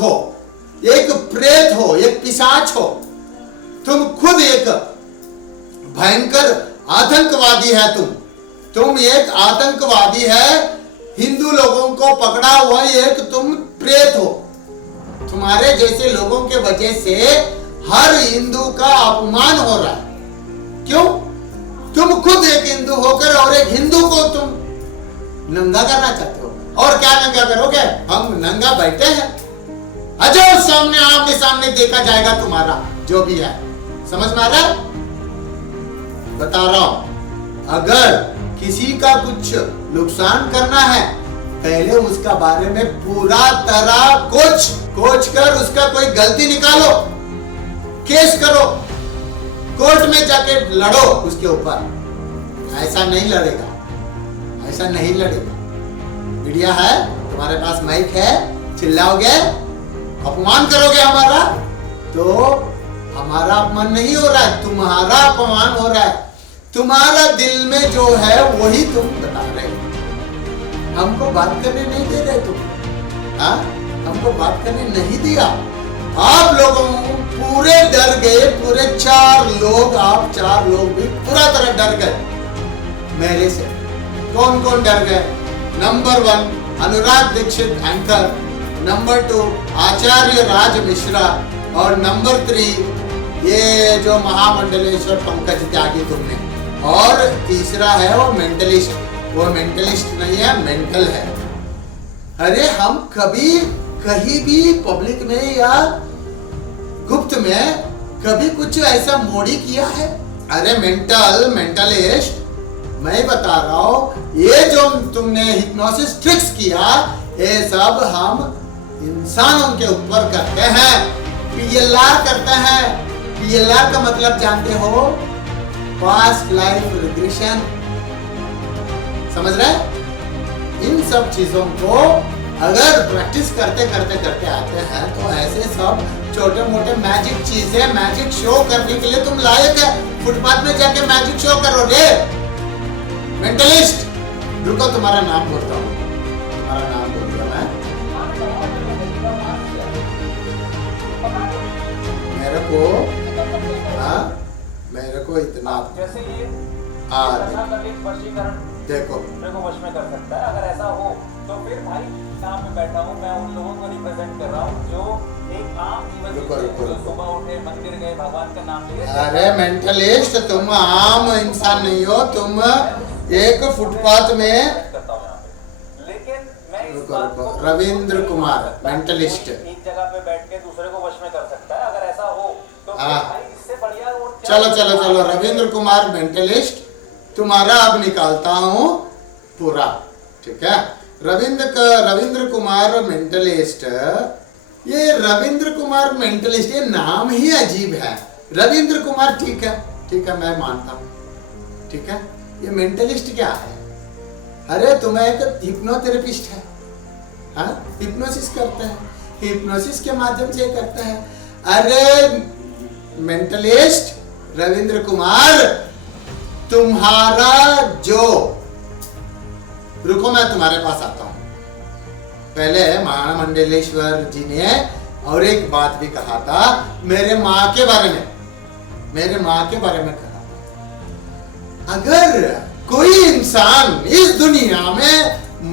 हो, एक प्रेत हो, एक पिशाच हो, तुम खुद एक भयंकर आतंकवादी है। तुम एक आतंकवादी है, हिंदू लोगों को पकड़ा हुआ एक तुम प्रेत हो। तुम्हारे जैसे लोगों के वजह से हर हिंदू का अपमान हो रहा है। क्यों? तुम खुद एक हिंदू होकर और एक हिंदू को तुम नंगा करना चाहते हो। और क्या नंगा करोगे? हम नंगा बैठे हैं, अजय सामने आमने सामने देखा जाएगा तुम्हारा जो भी है। समझ में आ रहा है? बता रहा हूं, अगर किसी का कुछ नुकसान करना है, पहले उसका बारे में पूरा तरह कोच कर उसका कोई गलती निकालो, केस करो, कोर्ट में जाके लड़ो उसके ऊपर। ऐसा नहीं लड़ेगा, ऐसा नहीं लड़ेगा। मीडिया है, तुम्हारे पास माइक है, चिल्लाओगे, अपमान करोगे हमारा, तो हमारा अपमान नहीं हो रहा है, तुम्हारा अपमान हो रहा है। तुम्हारा दिल में जो है वही तुम बता रहे हो। हमको बात करने नहीं दे रहे तुम, हाँ? हमको बात करने नहीं दिया। आप लोगों पूरे डर गए, पूरे चार लोग भी पूरा तरह डर गए मेरे से। कौन कौन डर गए? नंबर 1 अनुराग दीक्षित एंकर, नंबर 2 आचार्य राज मिश्रा, और नंबर 3 ये जो महामंडलेश्वर पंकज त्यागी तुमने, और तीसरा है वो मेंटलिस्ट। वो मेंटलिस्ट नहीं है, मेंटल है। अरे हम कभी कहीं भी पब्लिक में या गुप्त में कभी कुछ ऐसा मोड़ी किया है? अरे मेंटलिस्ट, मैं बता रहा हूं, ये जो तुमने हिप्नोसिस ट्रिक्स किया, ये सब हम इंसानों के ऊपर करते हैं, PLR करते हैं। PLR का मतलब जानते हो? Past life regression. समझ रहे? इन सब चीजों को अगर प्रैक्टिस करते आते हैं तो ऐसे सब छोटे मोटे मैजिक चीजें, मैजिक शो करने के लिए तुम लायक है। फुटपाथ में जाके मैजिक शो करो रे मेंटलिस्ट। रुको, तुम्हारा नाम बोलता हूँ, तुम्हारा नाम बोल दिया मैं। मेरे को इतना जैसे ये देखो वश में कर सकता है। अगर ऐसा हो तो फिर भाई यहाँ पे बैठा हूँ, मैं उन लोगों को रिप्रेजेंट कर रहा हूँ जो एक आम जीवन सुबह उठे, मंदिर गए, भगवान का नाम लिए। अरे मेंटलिस्ट, तुम आम इंसान नहीं हो, तुम एक फुटपाथ में। लेकिन मैं रविंद्र कुमार मेंटलिस्ट एक जगह पे बैठ के दूसरे को वश में कर सकता है। अगर ऐसा हो तो भाई इससे बढ़िया चलो रविंद्र कुमार मेंटलिस्ट, तुम्हारा अब निकालता हूँ पूरा, ठीक है? रविंद्र कुमार मेंटलिस्ट, ये रविंद्र कुमार मेंटलिस्ट, ये नाम ही अजीब है। रविंद्र कुमार ठीक है, मैं मानता हूँ, ठीक है। ये मेंटलिस्ट क्या है? अरे तुम्हें एक हिप्नोथेरेपिस्ट है, हाँ? हिप्नोसिस करते हैं, हिप्नोसिस के माध्यम से करते हैं। अरे मेंटलिस्ट रविंद्र कुमार, तुम्हारा जो, रुको मैं तुम्हारे पास आता हूं। पहले महामंडलेश्वर जी ने और एक बात भी कहा था मेरे माँ के बारे में कहा था। अगर कोई इंसान इस दुनिया में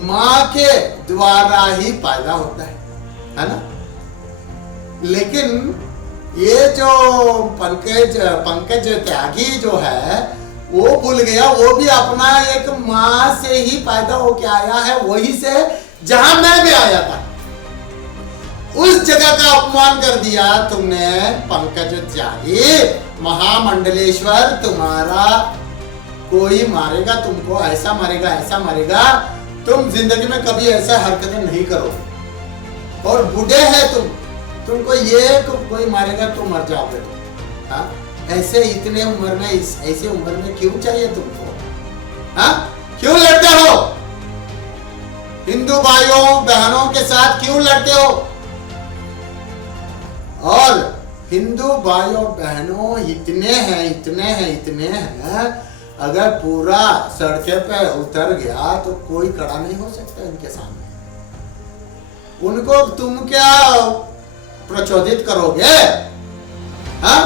माँ के द्वारा ही पैदा होता है ना? लेकिन ये जो पंकज त्यागी जो है वो भूल गया, वो भी अपना एक माँ से ही पैदा होके आया है, वही से जहां मैं भी आया था। उस जगह का अपमान कर दिया तुमने पंकज त्यागी। महामंडलेश्वर, तुम्हारा कोई मारेगा तुमको, ऐसा मारेगा। तुम जिंदगी में कभी ऐसा हरकतें नहीं करो, और बूढ़े हैं तुमको ये कोई मारेगा तो मर जाओगे तुम, हाँ? ऐसे इतने उम्र में, ऐसे उम्र में क्यों चाहिए तुमको, हाँ? क्यों लड़ते हो हिंदू भाइयों बहनों के साथ, क्यों लड़ते हो? और हिंदू भाइयों बहनों इतने हैं, अगर पूरा सड़के पे उतर गया तो कोई खड़ा नहीं हो सकता इनके सामने। उनको तुम क्या प्रचोदित करोगे? हाँ,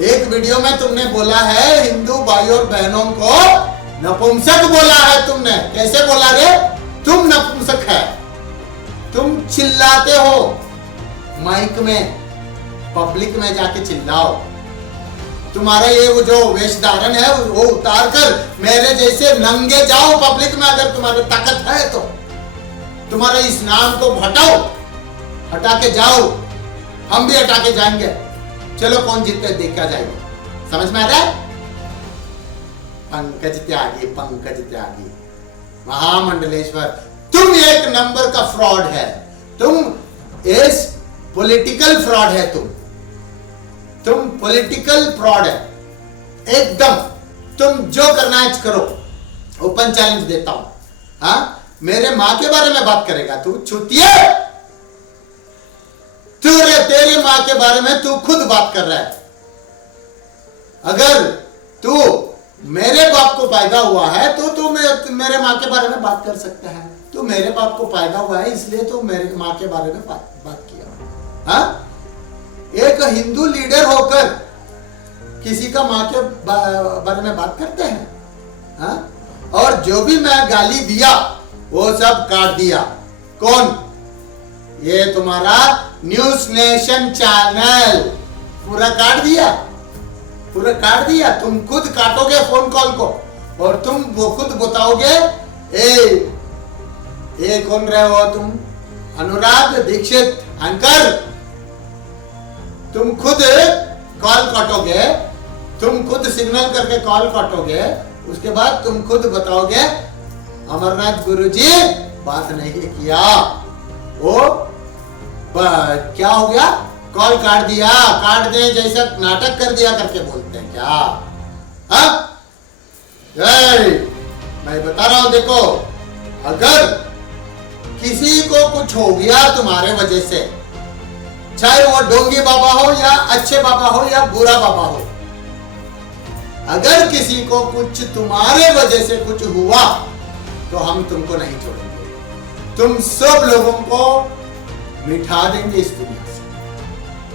एक वीडियो में तुमने बोला है हिंदू भाई और बहनों को नपुंसक बोला है तुमने। कैसे बोला रे? तुम नपुंसक है। तुम चिल्लाते हो माइक में, पब्लिक में जाके चिल्लाओ। तुम्हारा ये वो जो वेश धारण है वो उतार कर मेरे जैसे नंगे जाओ पब्लिक में, अगर तुम्हारी ताकत है तो। तुम्हारे इस नाम को हटाओ, हटा के जाओ। हम भी हटा के जाएंगे। चलो कौन जीतते देखा जाएगा। समझ में आ रहा है? पंकज त्यागी, पंकज त्यागी, महामंडलेश्वर, तुम एक नंबर का फ्रॉड है। तुम इस पॉलिटिकल फ्रॉड है। तुम पॉलिटिकल फ्रॉड है एकदम। तुम जो करना है करो। ओपन चैलेंज देता हूं। हाँ, मेरे मां के बारे में बात करेगा तू? छूतिए, तू रे, तेरी मां के बारे में तू खुद बात कर रहा है। अगर तू मेरे बाप को पैदा हुआ है तो तू मेरे मां के बारे में बात कर सकता है। तू मेरे बाप को पैदा हुआ है इसलिए तू मेरे मां के बारे में बात किया। हाँ, एक हिंदू लीडर होकर किसी का मां के बारे में बात करते हैं? हाँ? और जो भी मैं गाली दिया वो सब काट दिया। कौन? ये तुम्हारा न्यूज नेशन चैनल पूरा काट दिया, पूरा काट दिया। तुम खुद काटोगे फोन कॉल को और तुम वो खुद बताओगे ए कौन रहे हो तुम? अनुराग दीक्षित एंकर। तुम खुद कॉल काटोगे, तुम खुद सिग्नल करके कॉल काटोगे, उसके बाद तुम खुद बताओगे अमरनाथ गुरुजी बात नहीं किया, वो क्या हो गया, कॉल काट दिया, काट दे जैसा नाटक कर दिया करके बोलते हैं क्या? हाँ, मैं बता रहा हूं, देखो, अगर किसी को कुछ हो गया तुम्हारे वजह से, चाहे वो डोंगी बाबा हो या अच्छे बाबा हो या बुरा बाबा हो, अगर किसी को कुछ तुम्हारे वजह से कुछ हुआ तो हम तुमको नहीं छोड़ेंगे। तुम सब लोगों को मिटा देंगे इस दुनिया से।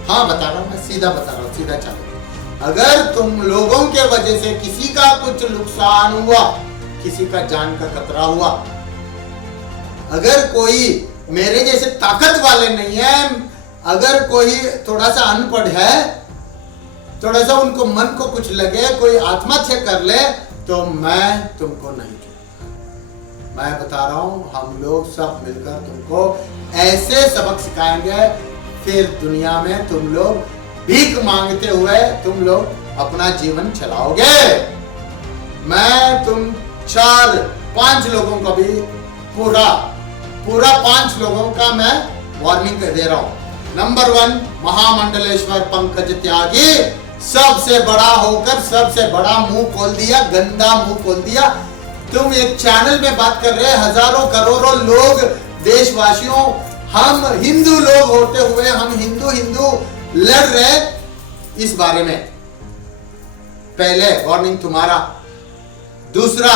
हाँ, बता रहा हूं, मैं सीधा बता रहा हूं, सीधा चलो। अगर तुम लोगों के वजह से किसी का कुछ नुकसान हुआ, किसी का जान का खतरा हुआ, अगर कोई मेरे जैसे ताकत वाले नहीं है, अगर कोई थोड़ा सा अनपढ़ है, थोड़ा सा उनको मन को कुछ लगे, कोई आत्महत्या कर ले, तो मैं तुमको नहीं छोड़ूंगा। मैं बता रहा हूं, हम लोग सब मिलकर तुमको ऐसे सबक सिखाएंगे, फिर दुनिया में तुम लोग भीख मांगते हुए तुम लोग अपना जीवन चलाओगे। मैं तुम 4-5 लोगों को भी पूरा 5 लोगों का मैं वार्निंग दे रहा हूं। नंबर 1, महामंडलेश्वर पंकज त्यागी, सबसे बड़ा होकर सबसे बड़ा मुंह खोल दिया, गंदा मुंह खोल दिया। तुम एक चैनल में बात कर रहे, हजारों करोड़ों लोग, देशवासियों, हम हिंदू लोग होते हुए हम हिंदू लड़ रहे इस बारे में। पहले वार्निंग तुम्हारा। दूसरा,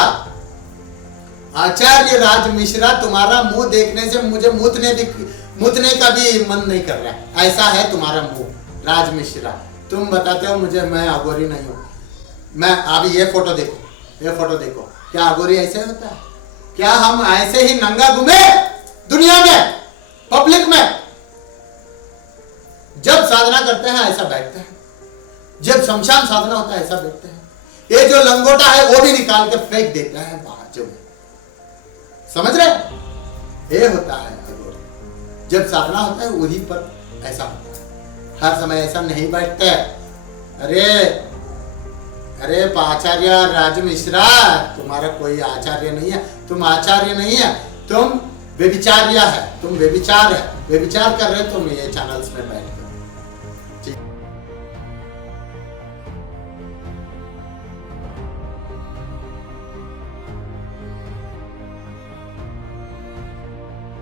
आचार्य राज मिश्रा, तुम्हारा मुंह देखने से मुझे मुतने का भी मन नहीं कर रहा है। ऐसा है तुम्हारा मुंह, राज मिश्रा। तुम बताते हो मुझे मैं अघोरी नहीं हूं। मैं अभी ये फोटो देखो, ये फोटो देखो, क्या अघोरी ऐसे होता है? क्या हम ऐसे ही नंगा घूमे दुनिया में, पब्लिक में? जब साधना करते हैं ऐसा बैठते हैं, जब शमशान साधना होता है ऐसा बैठते हैं। ये जो लंगोटा है वो भी निकाल के फेंक देता है बाहर। जो समझ रहे, ये होता है अघोरी। जब साधना होता है वहीं पर ऐसा होता है, हर समय ऐसा नहीं बैठते। अरे आचार्य राज मिश्रा, तुम्हारा कोई आचार्य नहीं है, तुम आचार्य नहीं है, तुम व्यभिचार्य है, तुम व्यभिचार है, व्यभिचार कर रहे तुम ये चैनल्स में बैठ